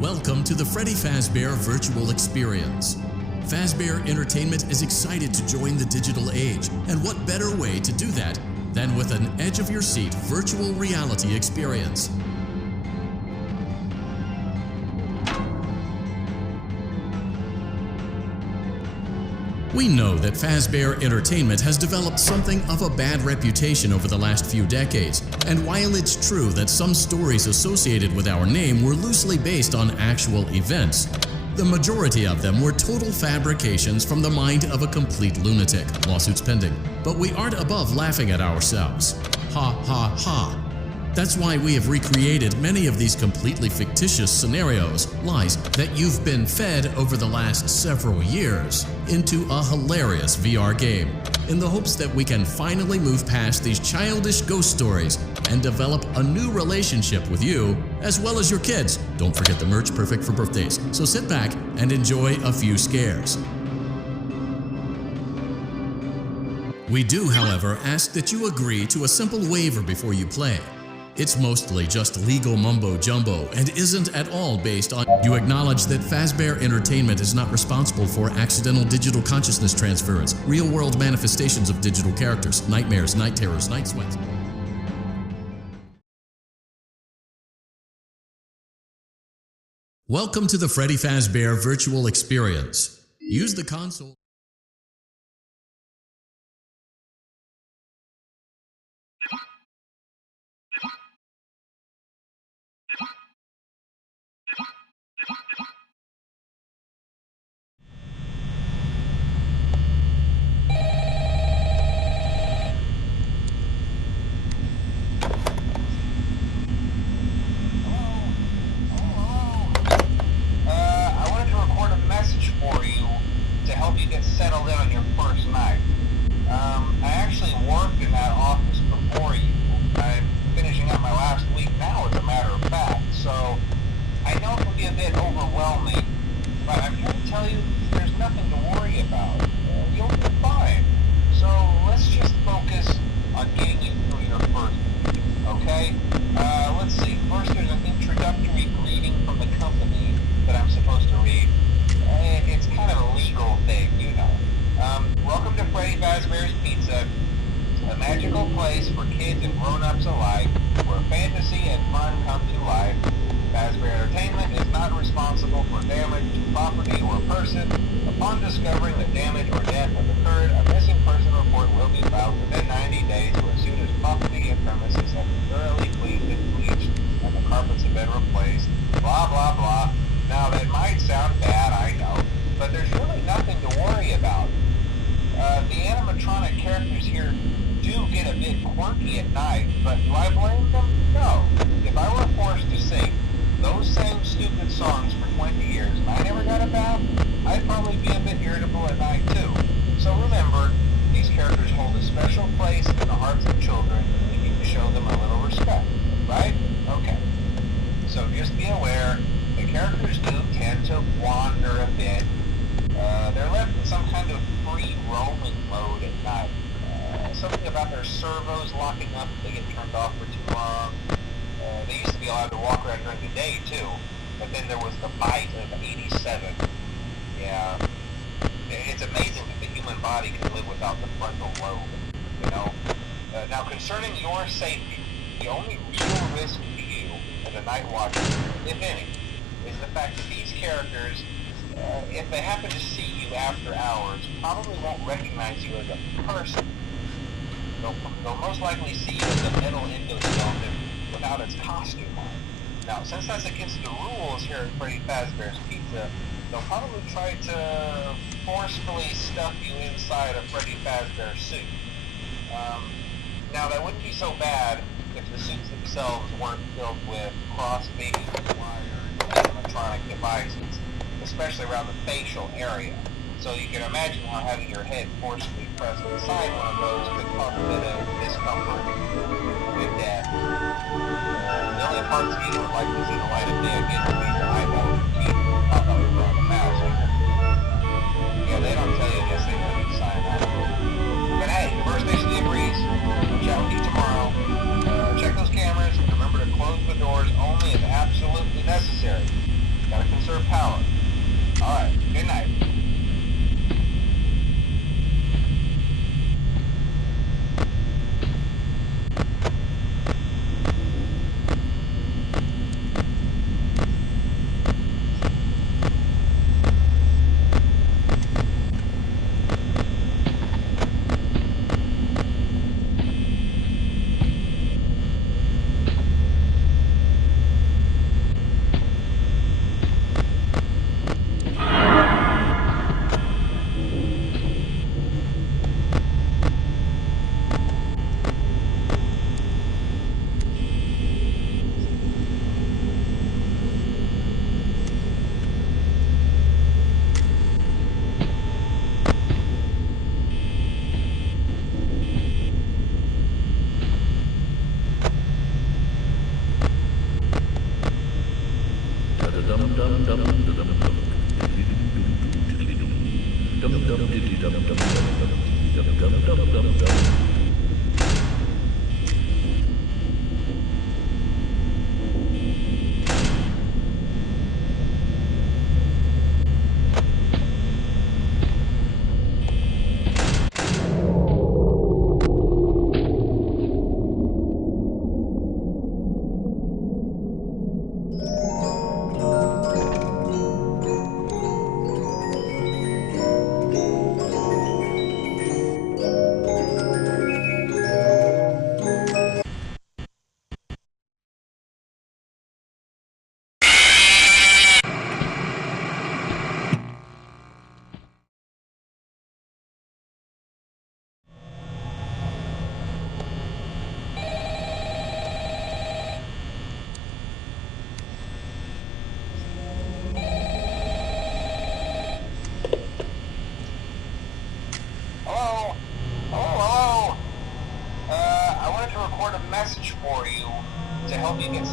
Welcome to the Freddy Fazbear Virtual Experience. Fazbear Entertainment is excited to join the digital age, and what better way to do that than with an edge-of-your-seat virtual reality experience. We know that Fazbear Entertainment has developed something of a bad reputation over the last few decades, and while it's true that some stories associated with our name were loosely based on actual events, the majority of them were total fabrications from the mind of a complete lunatic, lawsuits pending. But we aren't above laughing at ourselves. Ha ha ha. That's why we have recreated many of these completely fictitious scenarios, lies that you've been fed over the last several years, into a hilarious VR game, in the hopes that we can finally move past these childish ghost stories and develop a new relationship with you, as well as your kids. Don't forget the merch, perfect for birthdays. So sit back and enjoy a few scares. We do, however, ask that you agree to a simple waiver before you play. It's mostly just legal mumbo-jumbo and isn't at all based on... You acknowledge that Fazbear Entertainment is not responsible for accidental digital consciousness transference, real-world manifestations of digital characters, nightmares, night terrors, night sweats. Welcome to the Freddy Fazbear Virtual Experience. Use the console... settled in on your first night. I actually worked in that office before you. I'm finishing up my last week now, as a matter of fact, so I know it can be a bit overwhelming, but I'm here to tell you there's nothing to worry about. You'll be fine. So let's just focus on getting you through your first week, okay? Let's see. First, there's an introductory greeting from the company that I'm supposed to read. It's kind of a legal thing, you know. Welcome to Freddy Fazbear's Pizza, a magical place for kids and grown-ups alike, where fantasy and fun come to life. Fazbear Entertainment is not responsible for damage to property or person. Upon discovering that damage or death has occurred, a missing person report will be filed within 90 days or as soon as property and premises have been thoroughly cleaned and bleached and the carpets have been replaced. Blah, blah, blah. Now, that might sound bad, I know, but there's really nothing to worry about. The animatronic characters here do get a bit quirky at night, but do I blame them? No. If I were forced to sing those same stupid songs for 20 years and I never got a bath, I'd probably be a bit irritable at night too. So remember, these characters hold a special place in the hearts of children, and we need to show them a little respect, right? Okay. So just be aware, the characters do tend to wander a bit. They're left in some kind of free roaming mode at night. Something about their servos locking up if they get turned off for too long. They used to be allowed to walk around during the day too, but then there was the bite of 87. Yeah, it's amazing that the human body can live without the frontal lobe, you know. Now concerning your safety, the only real risk to you as a night watcher, if any, is the fact that these characters, if they happen to see you after hours, probably won't recognize you as a person. They'll most likely see you as a metal endoskeleton without its costume on. Now, since that's against the rules here at Freddy Fazbear's Pizza, they'll probably try to forcefully stuff you inside a Freddy Fazbear suit. Now, that wouldn't be so bad if the suits themselves weren't filled with cross-feeding wire and animatronic devices, especially around the facial area. So you can imagine how having your head forcibly pressed inside one of those could cause a bit of discomfort and death. The only parts of you would like to see the light of day again would be your eyeballs and teeth pop up around the mask. Yeah, they don't tell you this, they let you sign up. But hey, first station of the breeze. We'll chat with you tomorrow. Check those cameras and remember to close the doors only if absolutely necessary.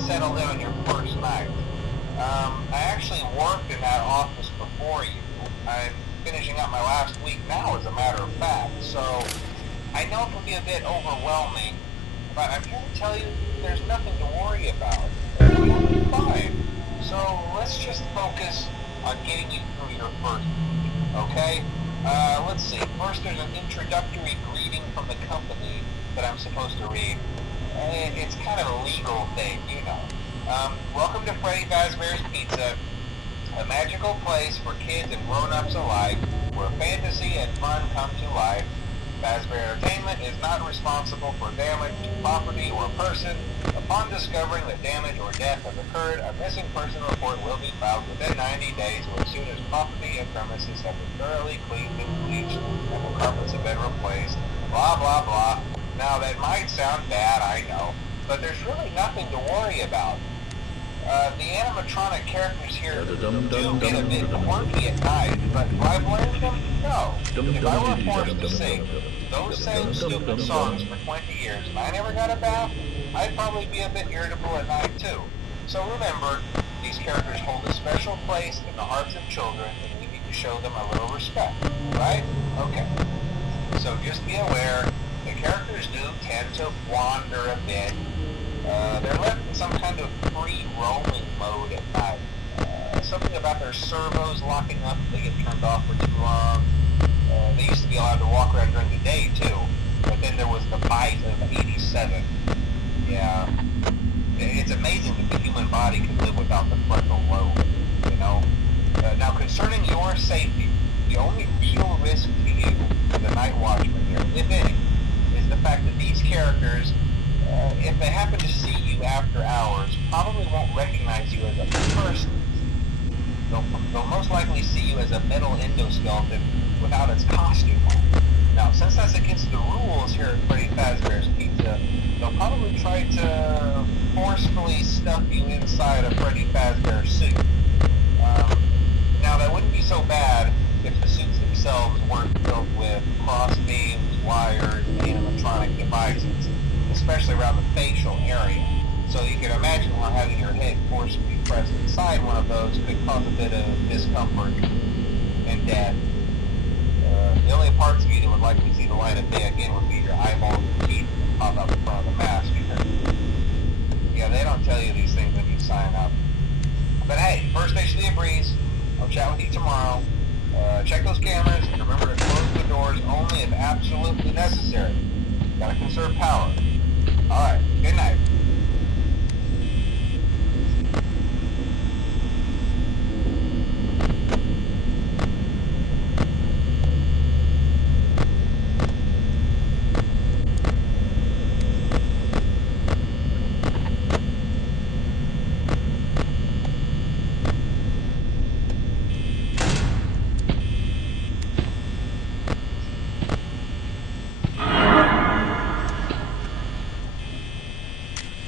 settled in on your first night. I actually worked in that office before you. I'm finishing up my last week now, as a matter of fact, so I know it can be a bit overwhelming, but I'm here to tell you there's nothing to worry about. You'll be fine. So let's just focus on getting you through your first week, okay? Let's see. First, there's an introductory greeting from the company that I'm supposed to read. It's kind of a legal thing, you know. Welcome to Freddy Fazbear's Pizza, a magical place for kids and grown-ups alike, where fantasy and fun come to life. Fazbear Entertainment is not responsible for damage to property or person. Upon discovering that damage or death has occurred, a missing person report will be filed within 90 days or as soon as property and premises have been thoroughly cleaned and bleached and the carpets have been replaced. Blah, blah, blah. Now, that might sound bad, I know, but there's really nothing to worry about. The animatronic characters here do get a bit quirky at night, but do I blame them? No. If I were forced to sing those same stupid songs for 20 years and I never got a bath, I'd probably be a bit irritable at night too. So remember, these characters hold a special place in the hearts of children and we need to show them a little respect, right? Okay. So just be aware, the characters do tend to wander a bit. They're left in some kind of free roaming mode at night. Something about their servos locking up if they get turned off for too long. They used to be allowed to walk around during the day too, but then there was the bite of 87. Yeah, it's amazing that the human body can live without the frontal lobe, you know? Now concerning your safety, the only real risk to you, the night watchman here, if any, is the fact that these characters, if they happen to see you after hours, probably won't recognize you as a person. They'll most likely see you as a metal endoskeleton without its costume on. Now, since that's against the rules here at Freddy Fazbear's Pizza, they'll probably try to forcefully stuff you inside a Freddy Fazbear suit. Now, that wouldn't be so bad if the suits themselves weren't filled with cross beams, wires, and animatronic devices, especially around the facial area. So you can imagine how having your head forcibly pressed inside one of those could cause a bit of discomfort and death. The only parts of you that would likely see the light of day again would be your eyeballs and teeth that pop up in front of the mask. Yeah, they don't tell you these things when you sign up. But hey, first day should be a breeze. I'll chat with you tomorrow. Check those cameras and remember to close the doors only if absolutely necessary. Gotta conserve power. Alright, good night.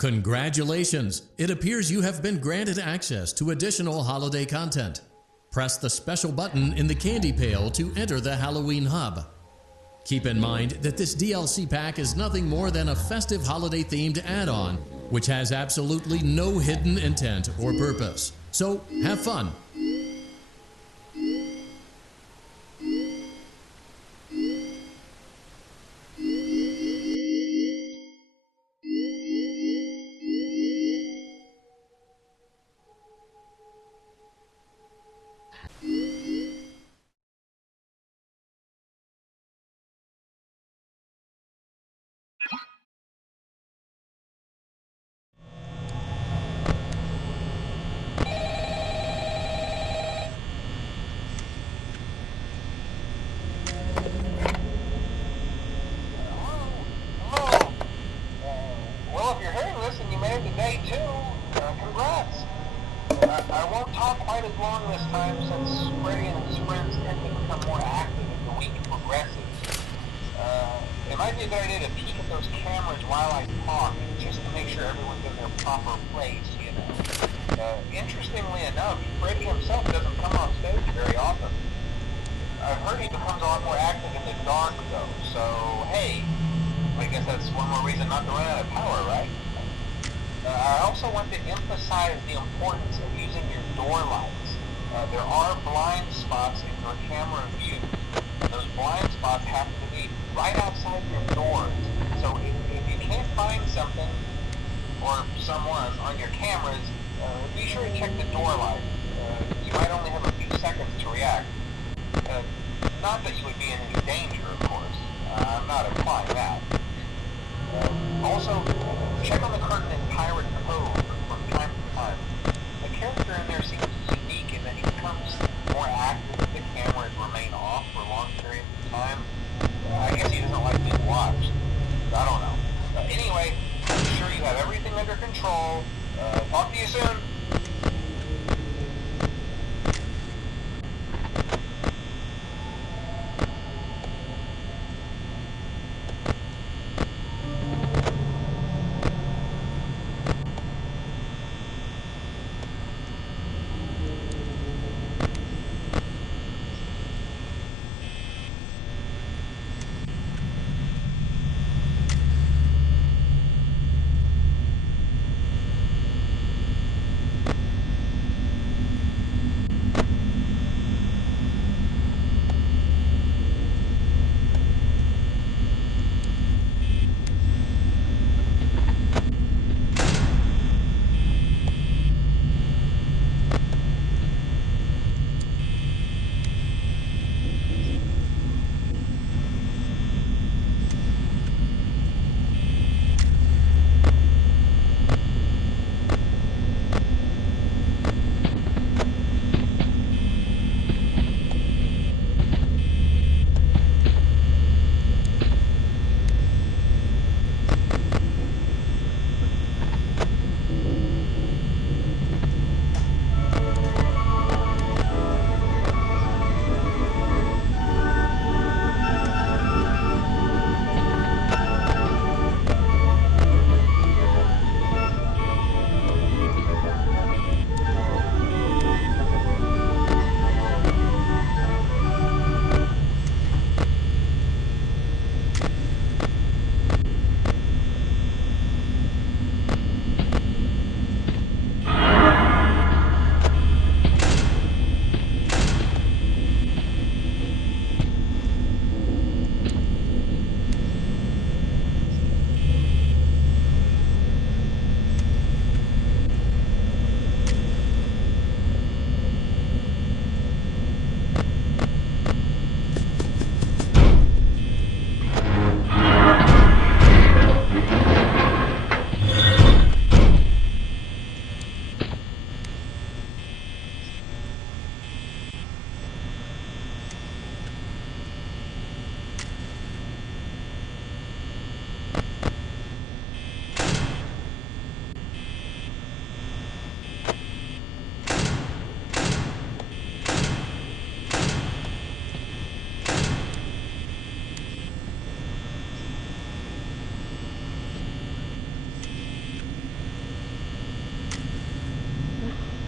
Congratulations! It appears you have been granted access to additional holiday content. Press the special button in the candy pail to enter the Halloween hub. Keep in mind that this DLC pack is nothing more than a festive holiday-themed add-on, which has absolutely no hidden intent or purpose. So, have fun! Well, if you're hearing this and you made it to day 2, congrats. I won't talk quite as long this time since Freddy and his friends tend to become more active as the week progresses. It might be a good idea to peek at those cameras while I talk, just to make sure everyone's in their proper place, you know. Interestingly enough, Freddy himself doesn't come on stage very often. I've heard he becomes a lot more active in the dark, though, so hey, I guess that's one more reason not to run out of power, right? I also want to emphasize the importance of using your door lights. There are blind spots in your camera view. Those blind spots happen to be right outside your doors. So if you can't find something or someone on your cameras, be sure to check the door light. You might only have a few seconds to react. Not that you would be in any danger, of course. I'm not implying that. Also, check on the curtain in Pirate Cove from time to time. The character in there seems unique in that he becomes more active if the cameras remain off for long periods of time. I guess he doesn't like being watched. I don't know. Anyway, be sure you have everything under control. Talk to you soon.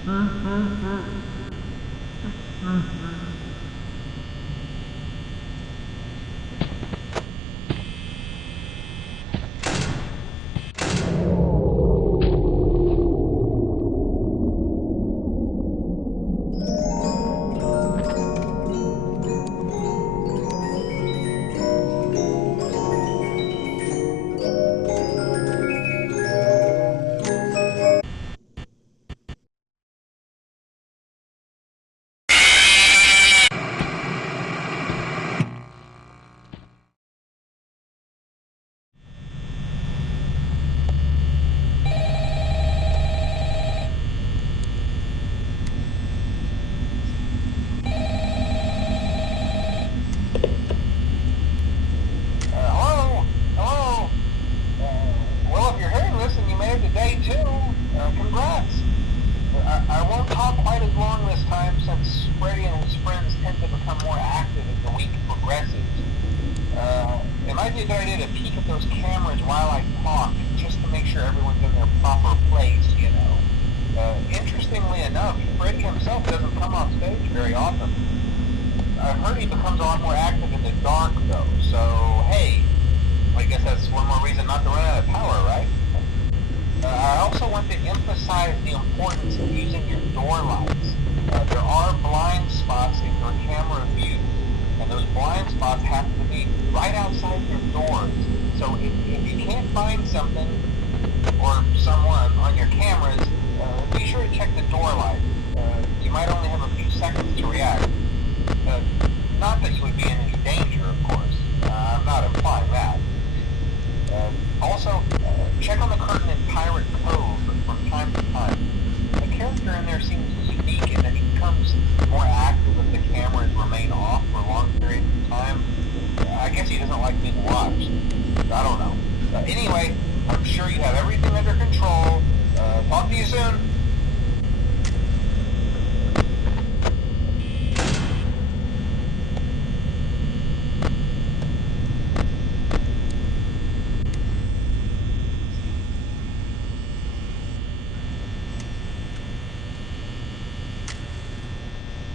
Hello? Hello? Well, if you're hearing this and you made it to day 2, congrats. I won't talk quite as long this time since Freddy and his friends tend to become more active as the week progresses. It might be a good idea to peek at those cameras while I talk, just to make sure everyone's in their proper place, you know. Interestingly enough, Freddy himself doesn't come off stage very often. I've heard he becomes a lot more active in the dark, though, so hey, I guess that's one more reason not to run out of power, right? I also want to emphasize the importance of using your door lights. There are blind spots in your camera view, and those blind spots have to be right outside your doors. So if you can't find something or someone on your cameras, be sure to check the door light. You might only have a few seconds to react. Not that you would be in any danger, of course. I'm not implying that. Also, check on the curtain in Pirate Cove from time to time. The character in there seems unique in that he becomes more active if the cameras remain off for long periods of time. I guess he doesn't like being watched. I don't know. Anyway, I'm sure you have everything under control. Talk to you soon.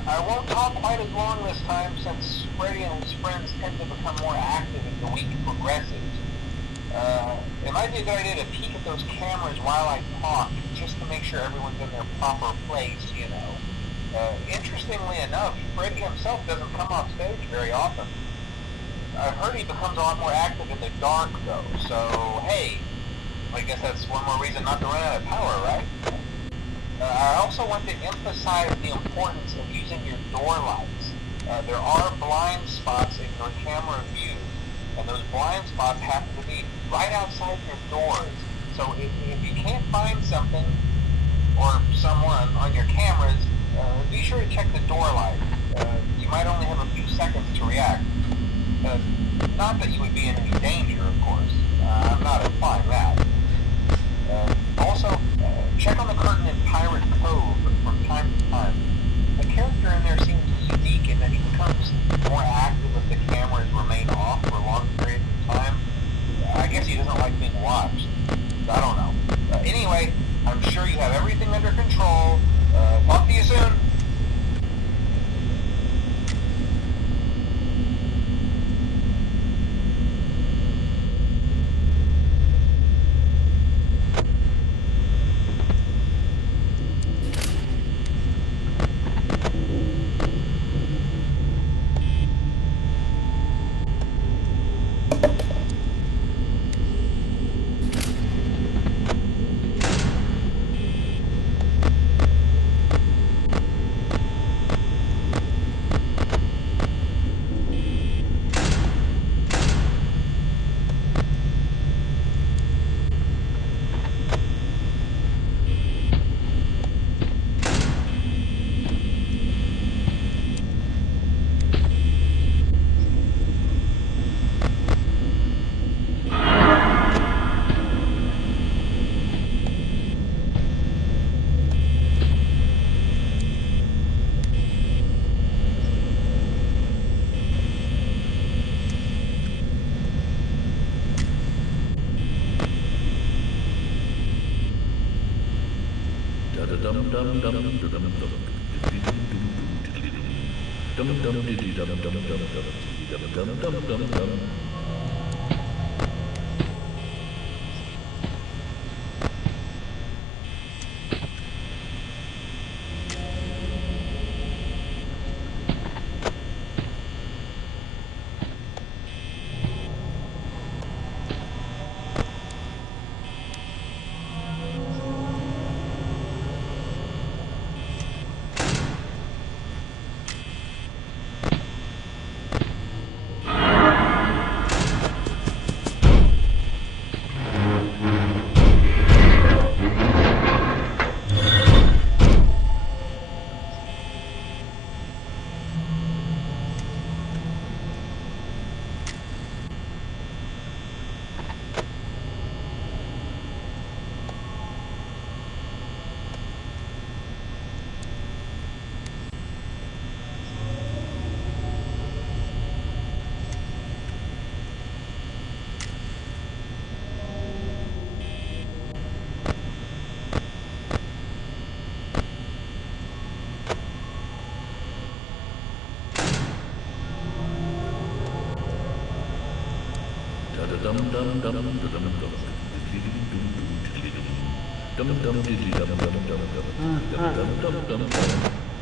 I won't talk quite as long this time since Freddy and his friends tend to become more active as the week progresses. It might be a good idea to peek at those cameras while I talk, just to make sure everyone's in their proper place, you know. Interestingly enough, Freddy himself doesn't come off stage very often. I've heard he becomes a lot more active in the dark, though, so hey, I guess that's one more reason not to run out of power, right? I also want to emphasize the importance of using your door lights. There are blind spots in your camera view, and those blind spots happen to be right outside your doors. So if you can't find something or someone on your cameras, be sure to check the door light. You might only have a few seconds to react. Not that you would be in any danger, of course. I'm not implying that. Also, check on the curtain in Pirate Cove from time to time. The character in there seems unique in that he becomes more active if the cameras remain off for long periods of time. I guess he doesn't like being watched. I don't know. Anyway, I'm sure you have everything under control. Talk to you soon.